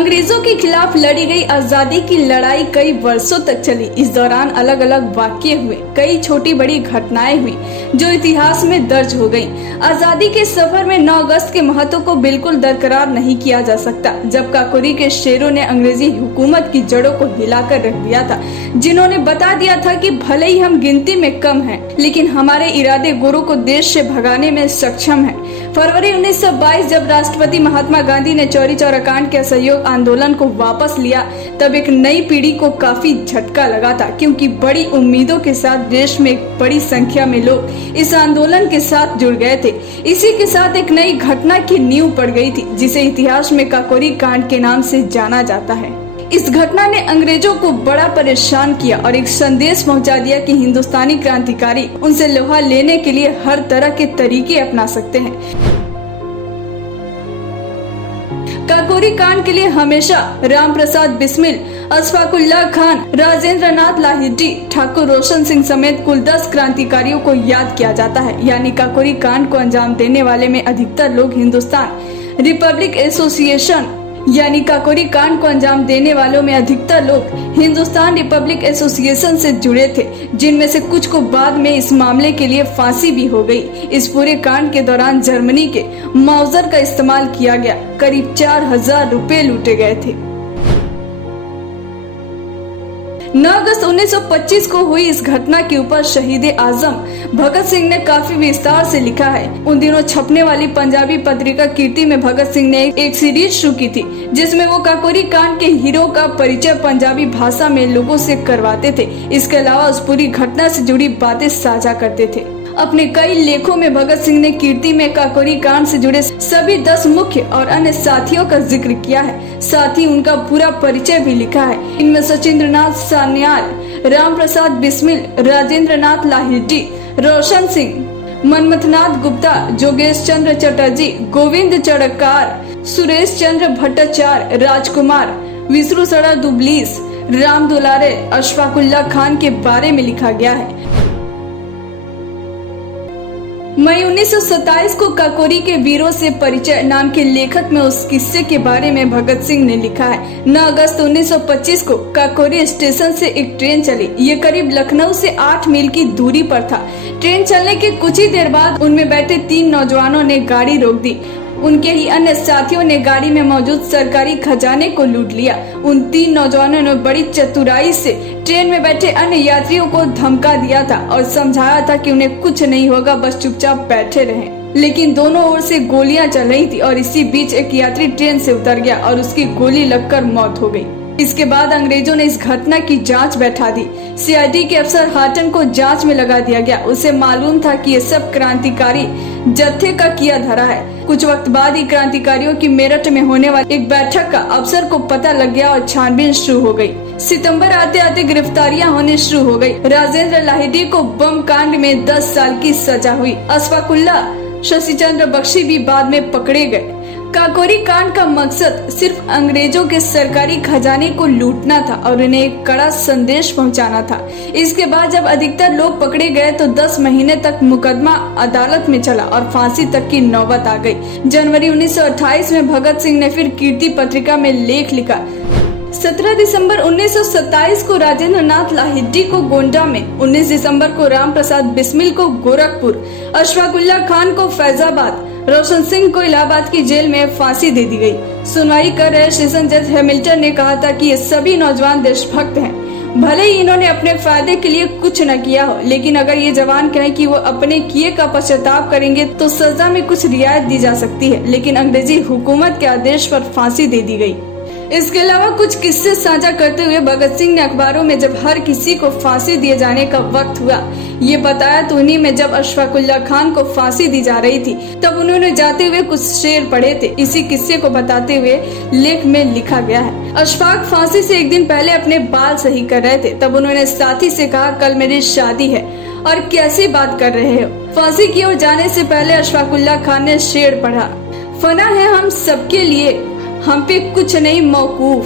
अंग्रेजों के खिलाफ लड़ी गई आजादी की लड़ाई कई वर्षों तक चली। इस दौरान अलग अलग वाक़ये हुए, कई छोटी बड़ी घटनाएं हुई जो इतिहास में दर्ज हो गईं। आजादी के सफर में 9 अगस्त के महत्व को बिल्कुल दरकरार नहीं किया जा सकता, जब काकोरी के शेरों ने अंग्रेजी हुकूमत की जड़ों को हिलाकर रख दिया था, जिन्होंने बता दिया था कि भले ही हम गिनती में कम हैं, लेकिन हमारे इरादे गोरों को देश से भगाने में सक्षम हैं। फरवरी 1922 जब राष्ट्रपति महात्मा गांधी ने चौरी चौरा कांड के असहयोग आंदोलन को वापस लिया, तब एक नई पीढ़ी को काफी झटका लगा था, क्योंकि बड़ी उम्मीदों के साथ देश में एक बड़ी संख्या में लोग इस आंदोलन के साथ जुड़ गए थे। इसी के साथ एक नई घटना की नींव पड़ गई थी, जिसे इतिहास में काकोरी कांड के नाम से जाना जाता है। इस घटना ने अंग्रेजों को बड़ा परेशान किया और एक संदेश पहुंचा दिया कि हिंदुस्तानी क्रांतिकारी उनसे लोहा लेने के लिए हर तरह के तरीके अपना सकते हैं। काकोरी कांड के लिए हमेशा राम प्रसाद बिस्मिल, अशफाक उल्लाह खान, राजेंद्र नाथ लाहिड़ी, ठाकुर रोशन सिंह समेत कुल 10 क्रांतिकारियों को याद किया जाता है। यानी काकोरी कांड को अंजाम देने वाले में अधिकतर लोग हिंदुस्तान रिपब्लिक एसोसिएशन यानी काकोरी कांड को अंजाम देने वालों में अधिकतर लोग हिंदुस्तान रिपब्लिक एसोसिएशन से जुड़े थे, जिनमें से कुछ को बाद में इस मामले के लिए फांसी भी हो गई। इस पूरे कांड के दौरान जर्मनी के माउजर का इस्तेमाल किया गया। करीब 4000 रुपए लूटे गए थे। 9 अगस्त 1925 को हुई इस घटना के ऊपर शहीद आजम भगत सिंह ने काफी विस्तार से लिखा है। उन दिनों छपने वाली पंजाबी पत्रिका कीर्ति में भगत सिंह ने एक सीरीज शुरू की थी, जिसमें वो काकोरी कांड के हीरो का परिचय पंजाबी भाषा में लोगों से करवाते थे। इसके अलावा उस पूरी घटना से जुड़ी बातें साझा करते थे। अपने कई लेखों में भगत सिंह ने कीर्ति में काकोरी कांड से जुड़े सभी 10 मुख्य और अन्य साथियों का जिक्र किया है। साथ ही उनका पूरा परिचय भी लिखा है। इनमें सचिंद्र नाथ सान्याल, राम प्रसाद बिस्मिल, राजेंद्र नाथ लाहिड़ी, रोशन सिंह, मनमथनाथ गुप्ता, जोगेश चंद्र चटर्जी, गोविंद चड़कार, सुरेश चंद्र भट्टाचार्य, राजकुमार, विष्णु सड़ा दुबलीस, राम दुलारे, अशफाक उल्लाह खान के बारे में लिखा गया है। मई 1927 को काकोरी के वीरों से परिचय नाम के लेखक में उस किस्से के बारे में भगत सिंह ने लिखा है। 9 अगस्त 1925 को काकोरी स्टेशन से एक ट्रेन चली। ये करीब लखनऊ से 8 मील की दूरी पर था। ट्रेन चलने के कुछ ही देर बाद उनमें बैठे 3 नौजवानों ने गाड़ी रोक दी। उनके ही अन्य साथियों ने गाड़ी में मौजूद सरकारी खजाने को लूट लिया। उन 3 नौजवानों ने बड़ी चतुराई से ट्रेन में बैठे अन्य यात्रियों को धमका दिया था और समझाया था कि उन्हें कुछ नहीं होगा, बस चुपचाप बैठे रहें। लेकिन दोनों ओर से गोलियां चल रही थी और इसी बीच एक यात्री ट्रेन से उतर गया और उसकी गोली लगकर मौत हो गई। इसके बाद अंग्रेजों ने इस घटना की जांच बैठा दी। सीआईडी के अफसर हाटन को जांच में लगा दिया गया। उसे मालूम था कि ये सब क्रांतिकारी जत्थे का किया धरा है। कुछ वक्त बाद ही क्रांतिकारियों की मेरठ में होने वाली एक बैठक का अफसर को पता लग गया और छानबीन शुरू हो गई। सितंबर आते आते गिरफ्तारियां होने शुरू हो गई। राजेंद्र लाहिड़ी को बम कांड में 10 साल की सजा हुई। अशफाक उल्लाह, शशि चंद्र बख्शी भी बाद में पकड़े गए। काकोरी कांड का मकसद सिर्फ अंग्रेजों के सरकारी खजाने को लूटना था और उन्हें एक कड़ा संदेश पहुंचाना था। इसके बाद जब अधिकतर लोग पकड़े गए तो 10 महीने तक मुकदमा अदालत में चला और फांसी तक की नौबत आ गई। जनवरी 1928 में भगत सिंह ने फिर कीर्ति पत्रिका में लेख लिखा। 17 दिसंबर 1927 को राजेंद्र नाथ लाहिड़ी को गोंडा में, 19 दिसंबर को राम प्रसाद बिस्मिल को गोरखपुर, अशफाक उल्लाह खान को फैजाबाद, रोशन सिंह को इलाहाबाद की जेल में फांसी दे दी गई। सुनवाई कर रहे सेशन जज हैमिल्टन ने कहा था कि ये सभी नौजवान देशभक्त हैं। भले ही इन्होंने अपने फायदे के लिए कुछ न किया हो, लेकिन अगर ये जवान कहें कि वो अपने किए का पश्चाताप करेंगे तो सजा में कुछ रियायत दी जा सकती है। लेकिन अंग्रेजी हुकूमत के आदेश पर फांसी दे दी गई। इसके अलावा कुछ किस्से साझा करते हुए भगत सिंह ने अखबारों में जब हर किसी को फांसी दिए जाने का वक्त हुआ ये बताया, तो उन्हीं में जब अशफाक उल्लाह खान को फांसी दी जा रही थी तब उन्होंने जाते हुए कुछ शेर पढ़े थे। इसी किस्से को बताते हुए लेख में लिखा गया है। अशफाक फांसी से एक दिन पहले अपने बाल सही कर रहे थे, तब उन्होंने साथी से कहा, कल मेरी शादी है और कैसी बात कर रहे हो। फांसी की ओर जाने से पहले अशफाक उल्लाह खान ने शेर पढ़ा, फना है हम सबके लिए, हम पे कुछ नहीं मौकूफ,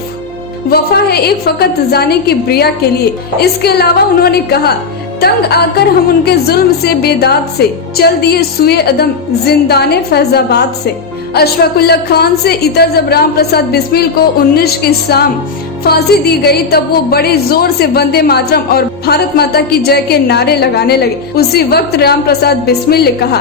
वफा है एक फकत जाने की ब्रिया के लिए। इसके अलावा उन्होंने कहा, तंग आकर हम उनके जुल्म से बेदाद से चल दिए सुए अदम जिंदाने फैजाबाद से। अशफाकुल्लाह खान से इतर जब राम प्रसाद बिस्मिल को 19 की शाम फांसी दी गई तब वो बड़े जोर से वंदे मातरम और भारत माता की जय के नारे लगाने लगे। उसी वक्त राम प्रसाद बिस्मिल ने कहा,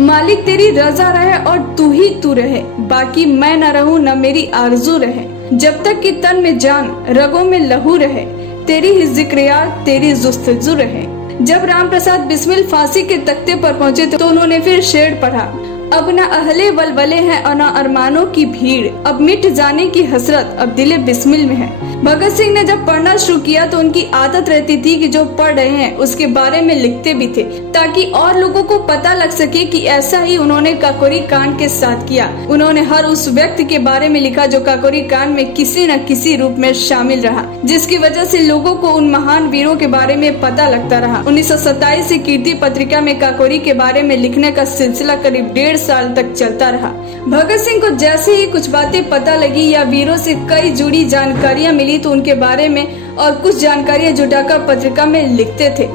मालिक तेरी रजा रहे और तू ही तू रहे, बाकी मैं न रहूं न मेरी आरजू रहे, जब तक कि तन में जान रगों में लहू रहे, तेरी ही जिक्र याद तेरी जुस्तजू रहे। जब राम प्रसाद बिस्मिल फांसी के तख्ते पर पहुंचे तो उन्होंने फिर शेर पढ़ा, अब न अहले वलवले हैं और न अरमानों की भीड़, अब मिट जाने की हसरत अब दिले बिस्मिल में है। भगत सिंह ने जब पढ़ना शुरू किया तो उनकी आदत रहती थी कि जो पढ़ रहे हैं उसके बारे में लिखते भी थे, ताकि और लोगों को पता लग सके कि ऐसा ही उन्होंने काकोरी कांड के साथ किया। उन्होंने हर उस व्यक्ति के बारे में लिखा जो काकोरी कांड में किसी न किसी रूप में शामिल रहा, जिसकी वजह से लोगों को उन महान वीरों के बारे में पता लगता रहा। 1927 से कीर्ति पत्रिका में काकोरी के बारे में लिखने का सिलसिला करीब 1.5 साल तक चलता रहा। भगत सिंह को जैसे ही कुछ बातें पता लगी या वीरों से कई जुड़ी जानकारियां मिली तो उनके बारे में और कुछ जानकारियां जुटाकर पत्रिका में लिखते थे।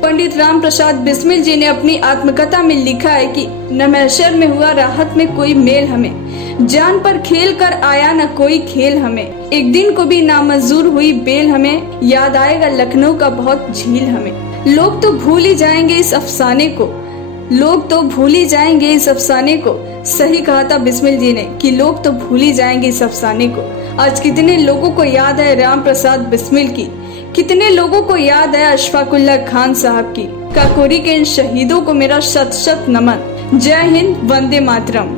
पंडित राम प्रसाद बिस्मिल जी ने अपनी आत्मकथा में लिखा है कि न महशर में हुआ राहत में कोई मेल हमें, जान पर खेल कर आया न कोई खेल हमें, एक दिन को भी नामंजूर हुई बेल हमें, याद आएगा लखनऊ का बहुत झील हमें। लोग तो भूल ही जाएंगे इस अफसाने को, लोग तो भूल ही जाएंगे इस अफसाने को। सही कहा था बिस्मिल जी ने कि लोग तो भूल ही जाएंगे इस अफसाने को। आज कितने लोगों को याद है राम प्रसाद बिस्मिल की, कितने लोगों को याद है अशफाकुल्लाह खान साहब की। काकोरी के इन शहीदों को मेरा शत शत नमन। जय हिंद, वंदे मातरम।